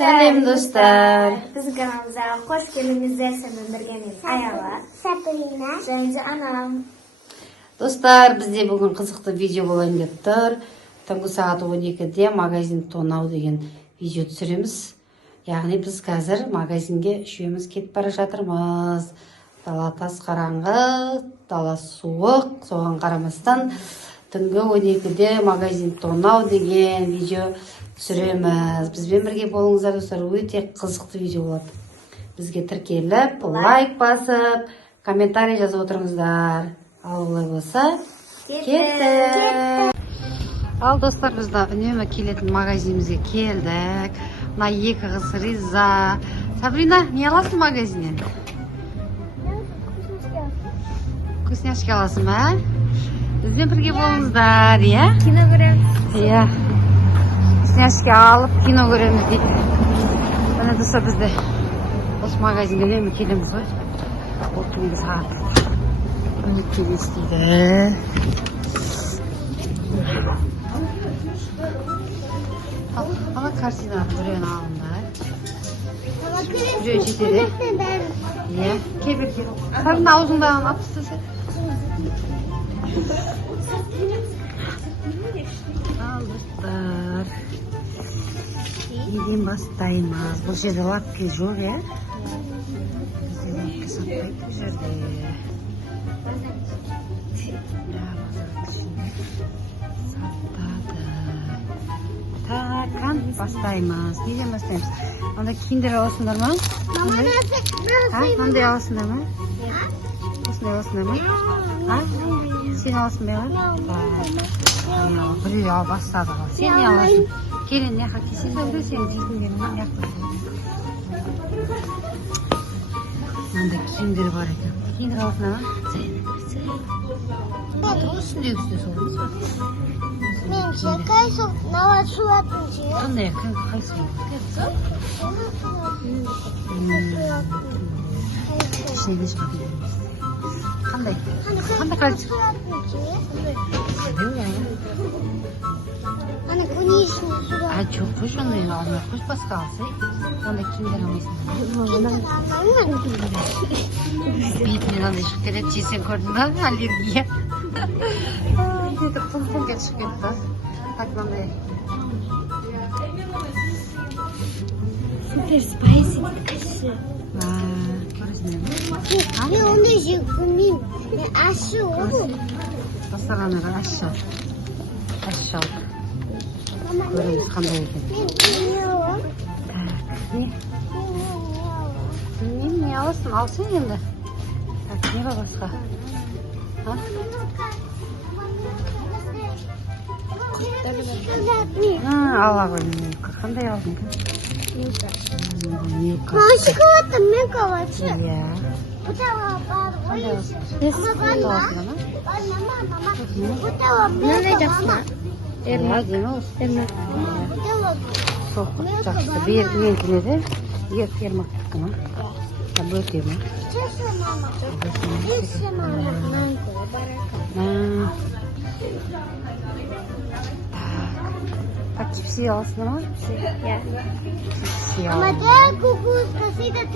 Сәлем достар. Біздің каналымызға қош келдіңіздер. Сізбен бірге мен Аяла, Сабрина және анам. Достар, бізде бүгін қызықты видео болайын деп тұр. Түнгі сағат 12-де магазин тонау деген видео түсіреміз. Яғни біз қазір магазинге үшеуміз кетіп бара жатырмыз. Дала тас қараңғы, дала суық, соған қарамастан түнгі 12-де магазин тонау деген видео түсіреміз. Бізбен бірге болыңыздар достар, өте қызықты видео болады. Бізге тіркеліп, лайк басып, комментарий жазып отырыңыздар. Ал олай болса, кеттік. Ал достар, бізді үнемі келетін магазинімізге келдік. Мына екі қыз риза. Сабрина, не аласың магазиннен? Вкусняшки аласың ба? Бізбен бірге болыңыздар, иә? Кино көреміз. Иә. Вкусняшки алып, кино көреміз дейді. Міне достар, бізде осы магазинге үнемі келеміз ғой. Ол түнгі сағат 12-де істейді. Ана картинаны біреуін алыңдар. Біреу жетеді. Иә, кебір. Сарын аузыңдағын алып тастаса. Ал достар, неден бастаймыз? Бұл жерде лапки жоқ, иә? Бізде лапки сатпайды бұл жерде. Сатады. Так, бастаймыз. Неден бастаймыз? Онда киндер аласыңдар ма? Мынандай аласыңдар ма? Осындай аласыңдар ма? Сен аласың ба? Біреу ал бастады. Сен не аласың? Келін не хақи? Сен де сен дейтін берін не яқты? Мында киімдер бар екен. Киімдер аласыңдар ма? Үстіндегі үсте сол емес па? Менше, қайсы нава суатын жер? Қандай қайсы? Ішіне не шығады? Қандай? Қандай қайсы? Ана конечный сюда. Жоқ, қойш ондай алмай, қойш басқа алсай. Ондай киімдер алмайсың. Бетінен андай шығып келеді, жесен көрдің ба? Аллергия. Деді пұл-пұл кет шығып кетті. Так, мынандай. Супер спайси қайсы. Көресіңдер ме? Мен ондай жеп көрмеймін. Ашы ол. Бастағанға ашшы. Ашшы алды. Көріңіз қандай екен. Мен не аламын? Не? Білмеймін, не аласың? Алсың енді. Так, не бар басқа? Ала ғой, қандай алдың? Милка. Шоколадты мен қалашы. Иә. Бұтала бар ғой. Бұтала мен қалашы. Ермак. Сол жақсы. Мен келеді. Ермак тұқына. Бөте ма? Так, чипси аласың ба? Чипси аласың.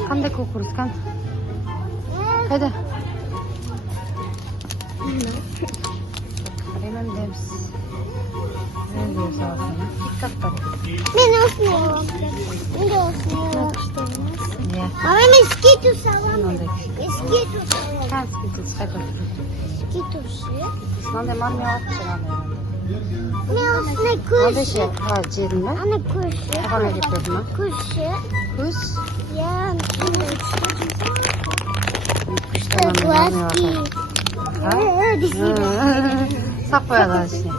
Қандай кукурузка? Қайда? Ремендеміз. Ремендеміз аласың ба? Киткаттар. Мен осыны аламын. Мен де осыны аламын. Мама, мен скитус аламын. Скитус аламын. Қан скитус, қайда? Скитус, е? Мынандай мармелад шығады. Мен осыны көші. Мынандай ше, жедің ба? Ана көші. Қағана деп берді ма? Көші. Көз? Я, Глазки. Сақ қояды ішіне.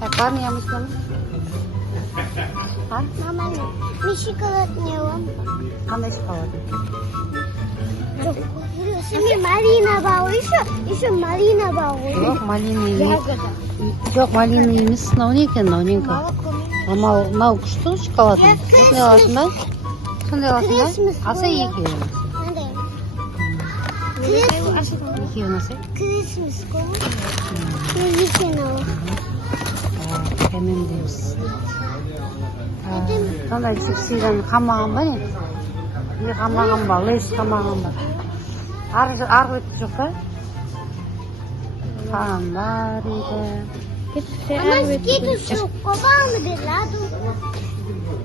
Так, бар не ямыз көміз? Мама, мен шоколад не аламын. Қандай шоколад? Şimdi Marina var. Еще Marina var. Жоқ, малина емес. Жоқ, малина емес. Мынау не екен, мынау не екен? Мынау күшті шоколадың. Осындай аласың ба? Сондай аласың ба? Алса екеуін. Екеуін алсай? Christmas koy. Ben yiyeceğim o. Hemen diyoruz. Сондай чипсиден қамаған ба не? Не қамаған ба? Лейс қамаған ба? Арғы өтті жоқ та? Қамдар еді. Ama skittles şokobar mı dedi?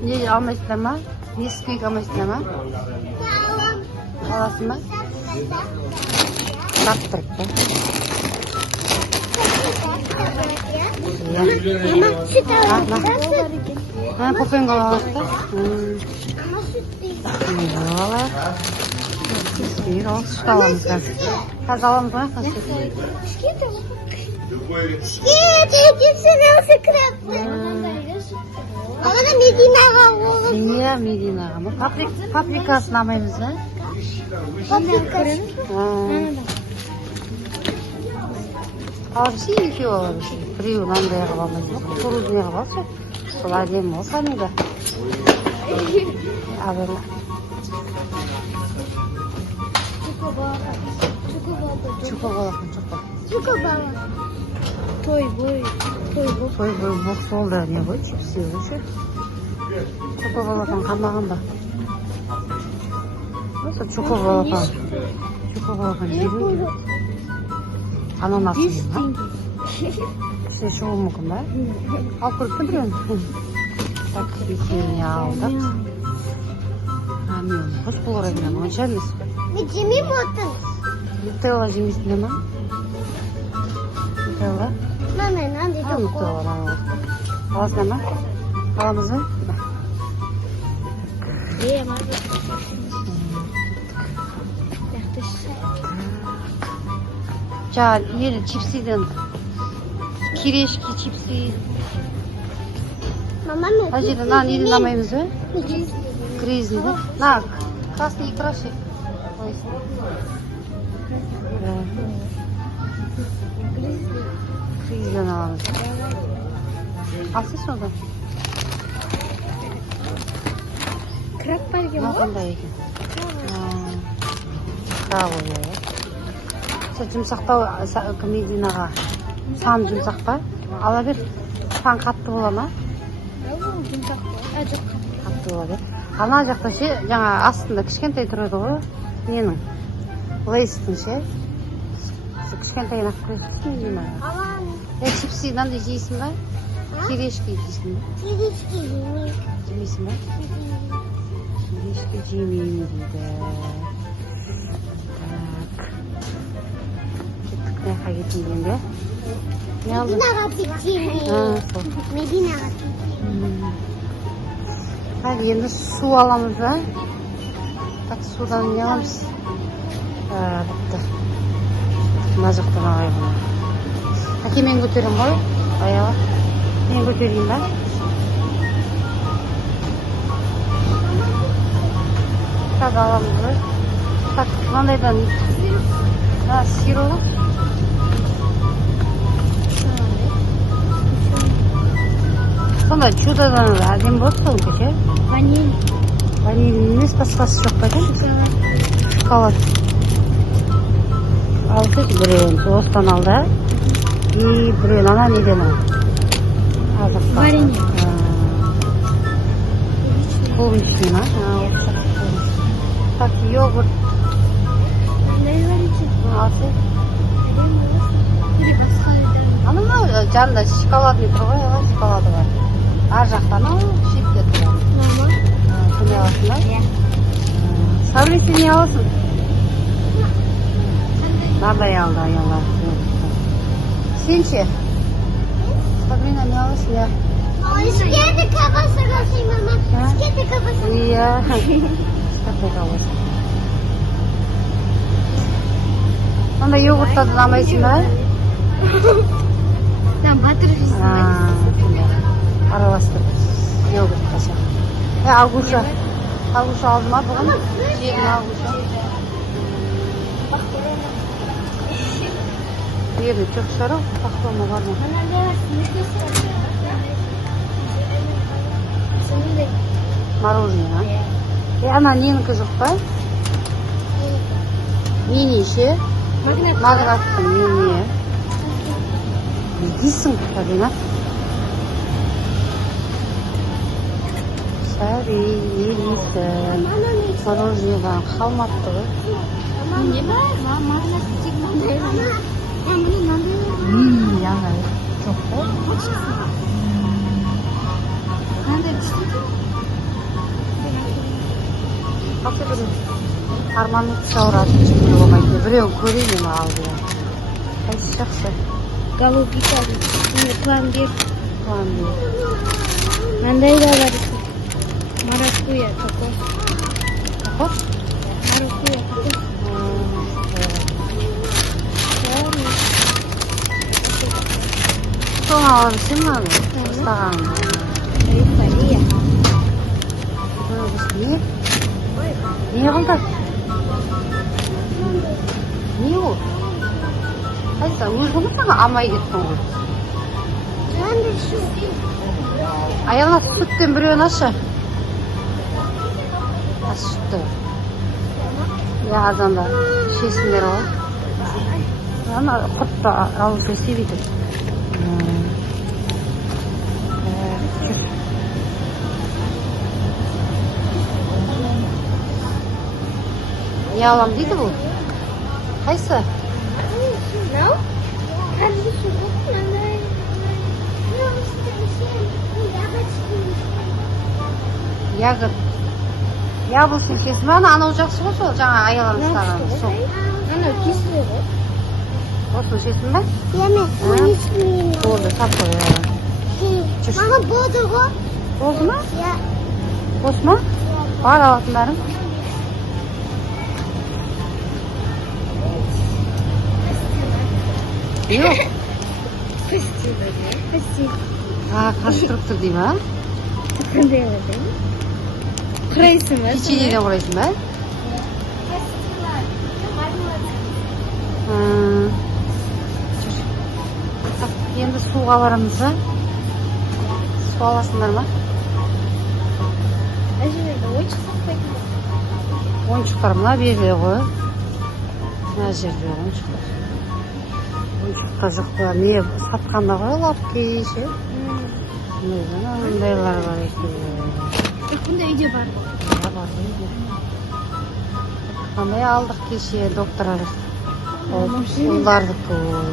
Не алмайсыздар ма? Несквик алмайсыздар ма? Аласың ба? Тап тұрып та. Ama süt alalım. Попенгі аласыз да? Ama süt değil. Алайық. Несквик алып сүт аламыз қазір. Қазір аламыз ба? Hepsini nasıl kırıktı? Ama da Medine'ye olur. Иә, Мединаға ма? Паприкасын алмаймыз ба? Алып екеу алады. Біреуін андай қылып алмайсың ба? Кукурузный қылып алшы. Сол әдемі болса кәдімгі. Абыла. Чукобалақын чукпа. Çukurbalı. Той бой бокс ол да не ғой, чипсы ғой ше. Чукобалақын қамаған ба? Осы чукобалақын жеймін. Ананас жеймін ба? Все шығуы мүмкін ба? Алып көріп біреуін. Так, печенье алдық. Мен қош болар едім, онша емес. Мен жемеймін отын. Нутелла жемейсіңдер ма? Нутелла? Мама, надо жоқ. Нутелла аласыңдар ма? Аламыз ба? Жаңа ел чипсиден кирешки чипси. Мама ne? Ана жерде нан неден алмаймыз ба? Кризін де. На, красный икра ше. Кризіден аламыз. Алсың содан. Krab bergen var. Қандай екен? Краб ой. Сол жұмсақтау Мединаға сан жұмсақ па? Ала бер. Сан қатты бола ма? Қатты бола бер. Ана жақта ше, жаңа астында кішкентай тұрады ғой. Ненің? Лейстің ше. Кішкентайын ақ көресің Мединаға. Aman. Чипсидан да жейсің ба? Кирешки жейсің ба? Kirişki yemek. Жемейсің ба? Кирешки жемеймін дейді. Кеттік мына жаққа кетейін бе? Не алдың? Medine'ye pekini. Сол. Medine'ye pekini. Hadi енді су аламыз ба? Так, судан не аламыз? Бітті. Мына жақтан ағай бұны. Әке, мен көтерем ғой? Аяла. Мен көтерейін ба? Так, аламыз ғой? Так, мынандайдан сиропы. Сонда чудадан әдем болады сол ше? Vanil. Ваниль емес, басқасы жоқ па екен? Шоколад. Ал сіз біреуін осыдан ал да. И біреуін ана неден ал. Варенье. Клубничный ма? Так, йогурт. Ne verecek? Ал сіз. Biri басқа еді. Ана мынау жанында шоколадный тұр ғой, шоколады бар. Ар жақтан ал, шетте тұр. Normal. Сондай аласың ба? Иә. Сәуле, сен не аласың? Нардай алды, аяла. Сен ше? Сабрина не аласың, я? Skete kafası görsün mama. Skete kafası. Iya. Сколько аласың? Сонда йогурттарды алмайсың ба? Там батыр Араластырып йогурт қаша. Агуша. Агуша алды ма бұғын? Жегін агуша. Yerine çok şarap, patlama var mı? Мороженое, а? Она ненька жоқ па? Мини ше? Магнаттың мини. Не дейсің, Карина? Сәбиісің. Мороженеден қалмапты ғой. Не бар? Маманы тек мындай ғана. Міне мынандай. Яңа жоқ қой. Қандай түсті? Қапы бір арманның күші ауырады. Жүгіре болмайды. Біреуін көрейін мен алды. Қайсы жақсы? Голубика. Пломбир. Пломбир. Мындай да бар. Маракуйя, кокос. Кокос? Маракуйя, кокос. Соны алып сен мынаны ұстағаныңды. Рифалия. Не? Не қылды? Не ол? Қайса, өз ғына саған амай кеттің ғой. Қандай шу? Аяғына сүттен біреуін ашы. Асы сүтті. Азанда ішесіңдер ғой. Ана құртты алушы себейді. Не алам дейді бұл? Қайсы? Мынау? Қандай шу? Мынандай. Ягод. Яблосын ішесің бе? Анау жақсы ғой сол жаңа аялан ұстаған. Анау кесілі ғой. Осыны ішесің бе? Емес, оны ішмеймін. Болды, тап қой. Мама болды ғой. Болды ма? Иә. Осы ма? Бар алатындарың. Yok. Konstruktör değil mi ha? Қандай еді? Құрайсың ба? Печеньеден құрайсың ба? Енді суға барамыз ба? Су аласыңдар ма? Әжелерді ойыншық сатпайтын ба? Ойыншықтар мына беріле ғой. Мына жерде ойыншықтар. Ойыншыққа жоқ па? Не сатқанда ғой лапки ше? Мындайлар бар екен. Бұнда үйде бар ғой. Бар үйде. Қандай алдық кеше доктор ұлдардікі ол.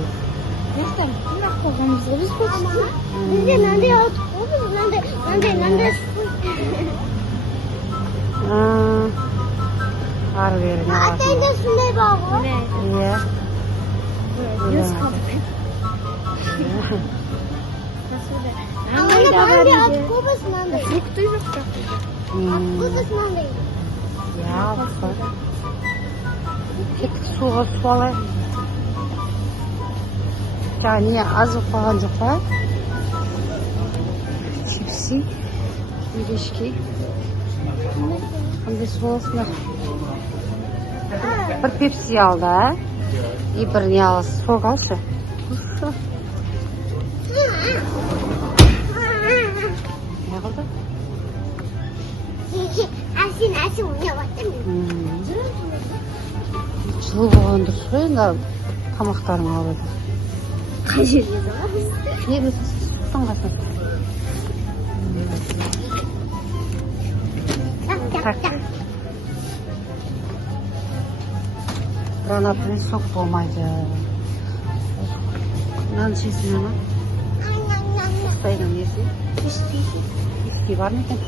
Яқтан, мына қоғамыз ғой біз қоғамға. Бізде мынандай алдық ғой біз мынандай. Ары бері не алатын. Атайда сондай бар ғой. Иә. Өз қалдық. Мынандай алдық ғой біз мынандай. Фрукты жоқ та. Біз мынандай. Иә, алдық қой. Кеттік суға су алайық. Жаңа не азып қалған жоқ па? Чипси, үйрешки. Қандай су аласыңдар? Бір пепси алды, ә? И бір не аласың? Сок алшы. Не қылды? Әсен ойнап аттым. Жылы болған дұрыс қой, енді тамақтарың алады. Қай жерге залабыз? Не білесің, сұқтың қасың. Так. Гранатный сок болмайды. Мынаны ішесің ме? Қыстайдың несі? Виски бар ма екен?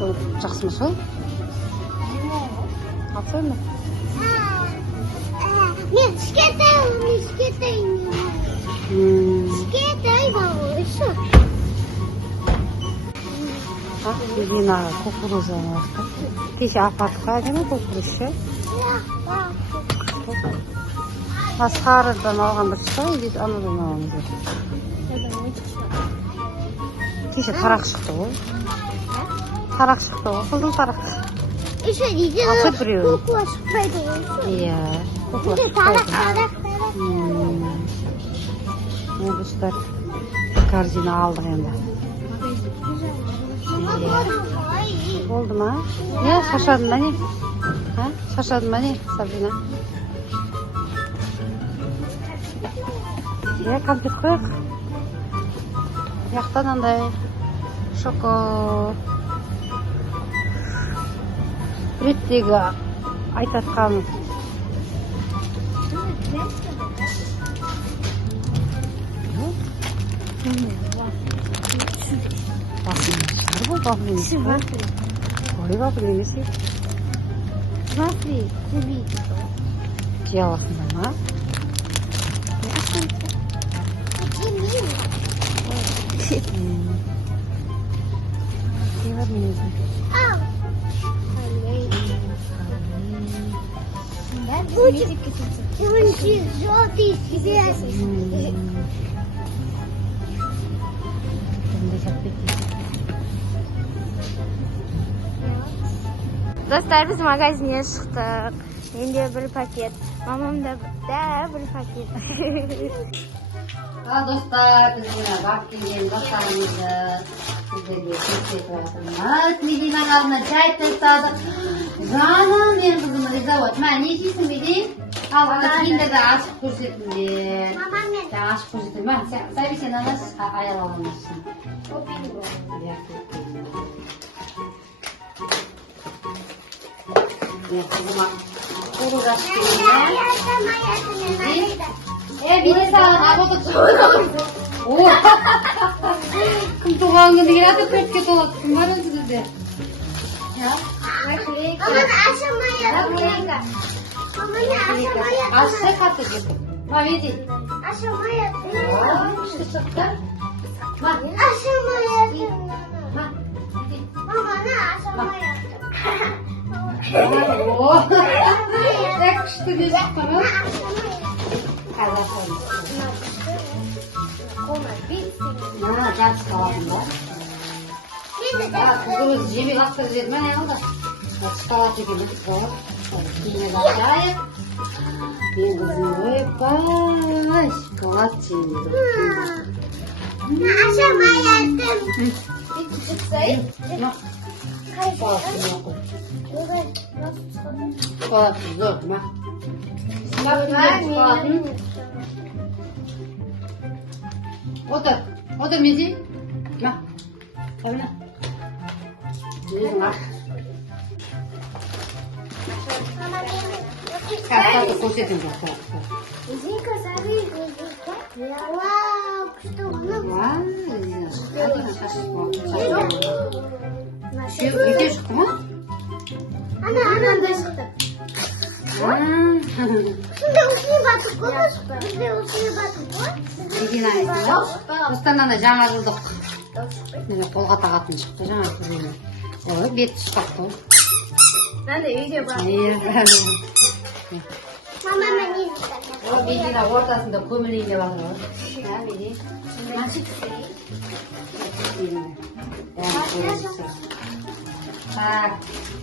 Сол жақсы ма сол? Алсай ма? Мен кішкентай бар ғой, шо? Ирина кукуруза алды. Кеше апатқа әдемі кукуруз ше? Сарыдан алған бір шықса, үйде анадан аламыз. Кеше тарақ шықты ғой. Тарақ шықты ғой, қылдың тарақ. Еще үйде кукула шықпайды ғой. Иә, кукула Үйде шықпайды. тарақ. Достар, корзина алдық енді. Болды ма? Не, шашадың ба не? Шашадың ба не, Сабрина? конфет қояйық. Яқтан андай шоко. Реттегі айтатқанымыз. Ой, вафли емес еді. Вафли, кубик. Жей аласыңдар ма? Какие милые. Ау. Желтый свет. Достар, біз магазиннен шықтық. Менде бір пакет, мамамда бір пакет. Достар, біз мына бап келген достарымызды сіздерге көрсетіп жатырмыз. Мединаның алдына жай тастадық. Жаным, мен қызым риза болады. Мә, не жейсің Медин? Ал, ана киімдерді ашып көрсетіңдер. Мамамен. Ашып көрсетіңдер. Мә, Сәби, сен ана аял алғанмысың. Қызыма қору жасып келген. Биде саған апатып соғын. Кім туған күн деген аты төртке толады. Кім бар өзі бізде? Маманы ашамайады. Ашса қатты жетіп. Ма, Меди. Ашамайады. Күшті шықты. Ма, Ашамайады. ма. Маманы ашамайады. Күшті де шықты ма? Қазір қойын. Жарыс қалатын ба? Қызымыз жемей лақтырып жеді ма, не алды? Шоколад екен деп қойып. Кейіне жатайық. Мен қызым ойпай, шоколад жейміз. Ашамайады. Шоколад жоқ ма? Шоколадын. Отыр, отыр Меди. Ма, әміна. Өзің ақ. Кәттарды көрсетің жақта. Зинка, сәби, вау, күшті оны. Үйде шықты ма? Анандай шықты. Şimdi usunu batıp koymuş. Bizde usunu batıp koy. Осыдан ана жаңа жылдық міне қолға тағатын шықты жаңа күзіне. Ой, бет ұстап қой. Надо видео бар. Мама мен О, Медина ортасында көмілейін деп алыр ғой. Меди. Так,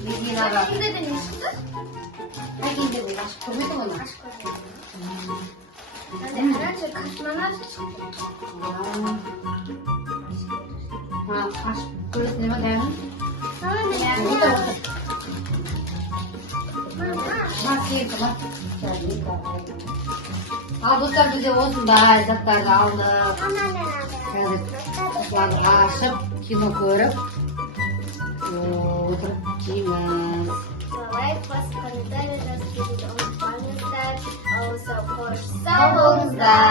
Мединаға. Şimdi de ne çıktı? Әкеңде бұл ашып көрмеді ғой. Anne, kaşmalar çıktı. Ашып көресің не ма дәмін? Tamam mı? Ал достар, бізде осындай заттарды алдық. Қазір осыларды ашып, кино көріп отырып жейміз. Лайк басып, комментарий жазып, unutпаңыздар. Сау болыңыздар.